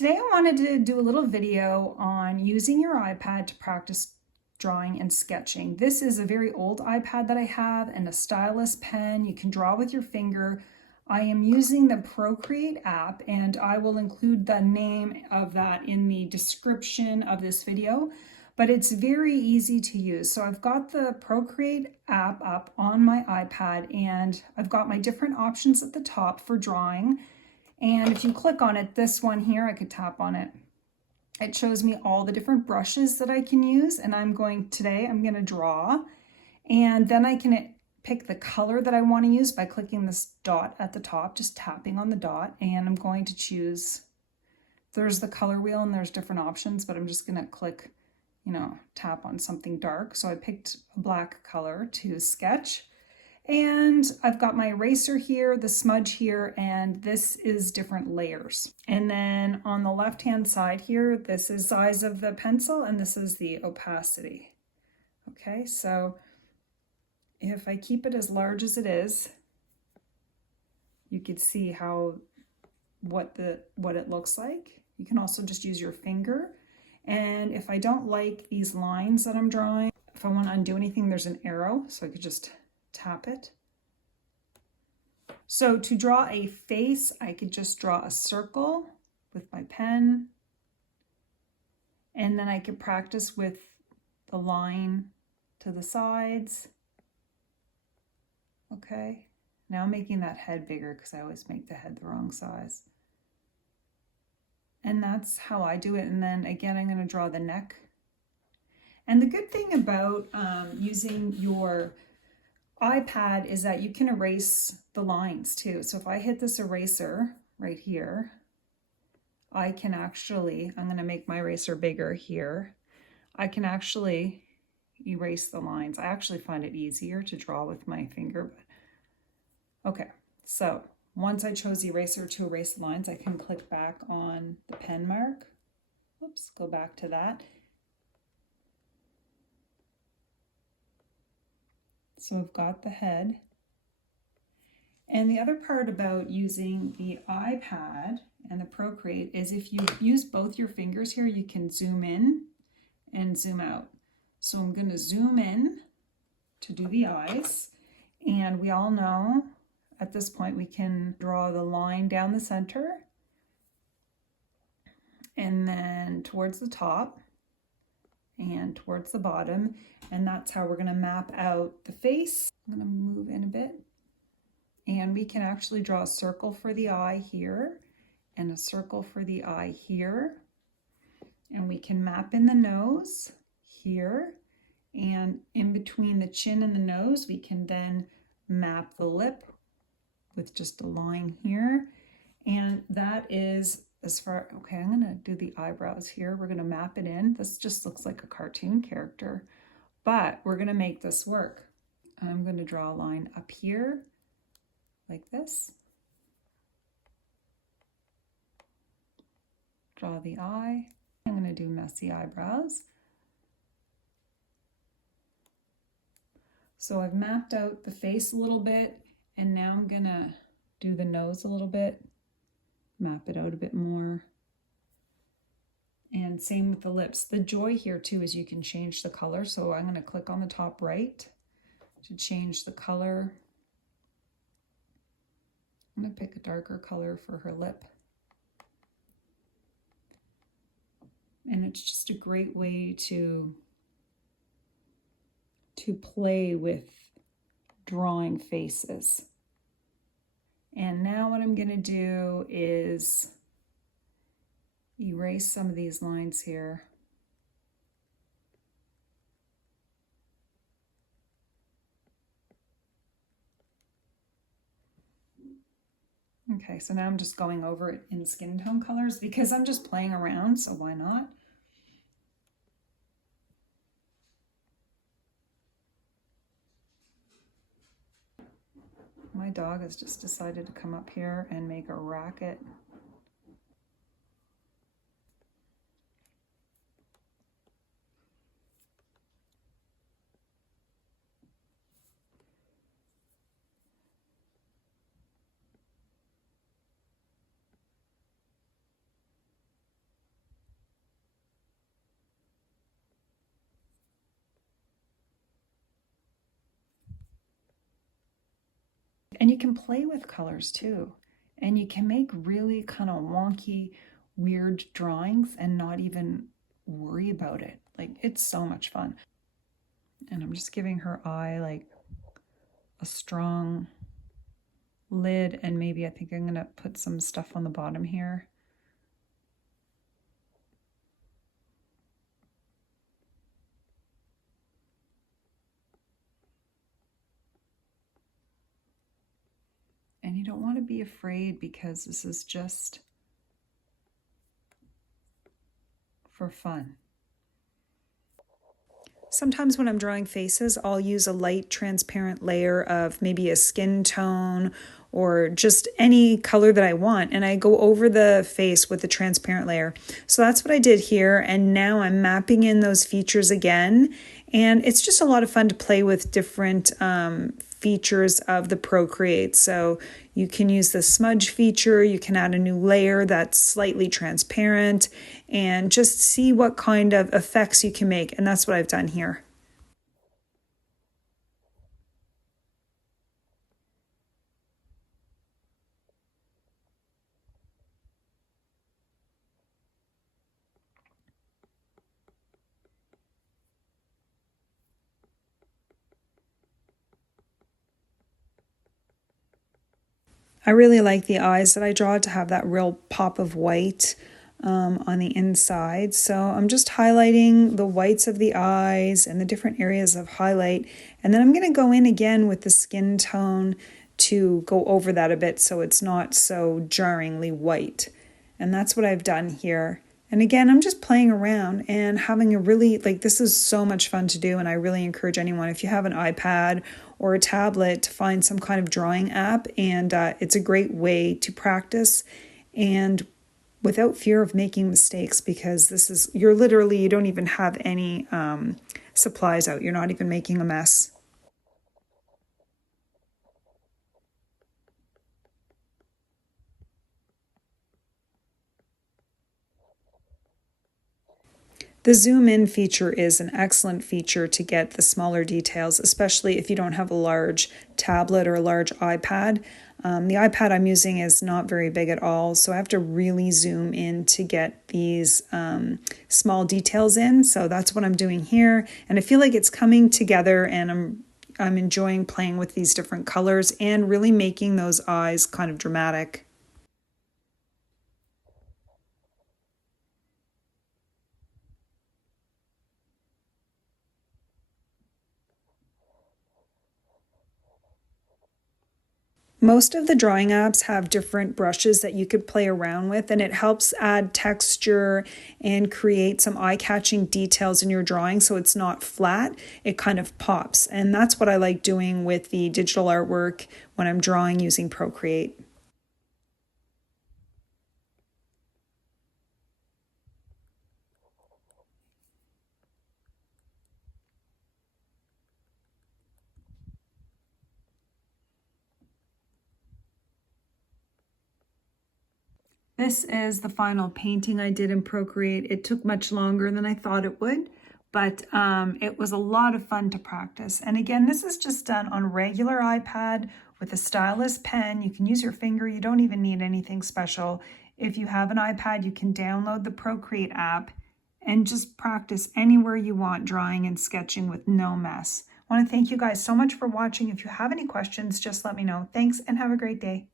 Today I wanted to do a little video on using your iPad to practice drawing and sketching. This is a very old iPad that I have and a stylus pen. You can draw with your finger. I am using the Procreate app, and I will include the name of that in the description of this video, but it's very easy to use. So I've got the Procreate app up on my iPad, and I've got my different options at the top for drawing. And if you click on it, this one here, I could tap on it. It shows me all the different brushes that I can use, and today I'm going to draw, and then I can pick the color that I want to use by clicking this dot at the top, just tapping on the dot, and I'm going to choose, there's the color wheel and there's different options, but I'm just going to click, tap on something dark. So I picked a black color to sketch. And I've got my eraser here, the smudge here, and this is different layers. And then on the left-hand side here, this is size of the pencil and this is the opacity. Okay, so if I keep it as large as it is, you could see what it looks like. You can also just use your finger. And if I don't like these lines that I'm drawing, if I want to undo anything, there's an arrow, so I could just tap it. So to draw a face, I could just draw a circle with my pen, and then I could practice with the line to the sides. Okay, now I'm making that head bigger because I always make the head the wrong size. And that's how I do it. And then again, I'm going to draw the neck. And the good thing about using your iPad is that you can erase the lines too. So if I hit this eraser right here, I'm going to make my eraser bigger here. I can actually erase the lines. I actually find it easier to draw with my finger. Okay, so once I chose the eraser to erase the lines, I can click back on the pen mark. Oops, go back to that. So I've got the head. And the other part about using the iPad and the Procreate is if you use both your fingers here, you can zoom in and zoom out. So I'm going to zoom in to do the eyes. And we all know at this point we can draw the line down the center and then towards the top and towards the bottom, and that's how we're going to map out the face. I'm going to move in a bit, and we can actually draw a circle for the eye here and a circle for the eye here, and we can map in the nose here, and in between the chin and the nose we can then map the lip with just a line here. And that is okay, I'm going to do the eyebrows here. We're going to map it in. This just looks like a cartoon character, but we're going to make this work. I'm going to draw a line up here like this. Draw the eye. I'm going to do messy eyebrows. So I've mapped out the face a little bit, and now I'm going to do the nose a little bit. Map it out a bit more. And same with the lips. The joy here too is you can change the color. So I'm going to click on the top right to change the color. I'm going to pick a darker color for her lip. And it's just a great way to play with drawing faces. And now what I'm going to do is erase some of these lines here. Okay, so now I'm just going over it in skin tone colors because I'm just playing around, so why not? My dog has just decided to come up here and make a racket. And you can play with colors too. And you can make really kind of wonky, weird drawings and not even worry about it. Like, it's so much fun. And I'm just giving her eye like a strong lid, and maybe I think I'm gonna put some stuff on the bottom here. And you don't want to be afraid, because this is just for fun. Sometimes when I'm drawing faces, I'll use a light transparent layer of maybe a skin tone or just any color that I want, and I go over the face with the transparent layer. So that's what I did here, and now I'm mapping in those features again, and it's just a lot of fun to play with different features of the Procreate. So you can use the smudge feature, you can add a new layer that's slightly transparent, and just see what kind of effects you can make. And that's what I've done here. I really like the eyes that I draw to have that real pop of white on the inside. So I'm just highlighting the whites of the eyes and the different areas of highlight. And then I'm going to go in again with the skin tone to go over that a bit so it's not so jarringly white. And that's what I've done here. And again, I'm just playing around and having a really, like, this is so much fun to do. And I really encourage anyone, if you have an iPad or a tablet, to find some kind of drawing app. And it's a great way to practice and without fear of making mistakes, because this is, you're literally, you don't even have any supplies out. You're not even making a mess. The zoom in feature is an excellent feature to get the smaller details, especially if you don't have a large tablet or a large iPad. The iPad I'm using is not very big at all, so I have to really zoom in to get these small details in. So that's what I'm doing here, and I feel like it's coming together, and I'm enjoying playing with these different colors and really making those eyes kind of dramatic. Most of the drawing apps have different brushes that you could play around with, and it helps add texture and create some eye-catching details in your drawing so it's not flat, it kind of pops. And that's what I like doing with the digital artwork when I'm drawing using Procreate. This is the final painting I did in Procreate. It took much longer than I thought it would, but it was a lot of fun to practice. And again, this is just done on a regular iPad with a stylus pen. You can use your finger. You don't even need anything special. If you have an iPad, you can download the Procreate app and just practice anywhere you want, drawing and sketching with no mess. I want to thank you guys so much for watching. If you have any questions, just let me know. Thanks, and have a great day.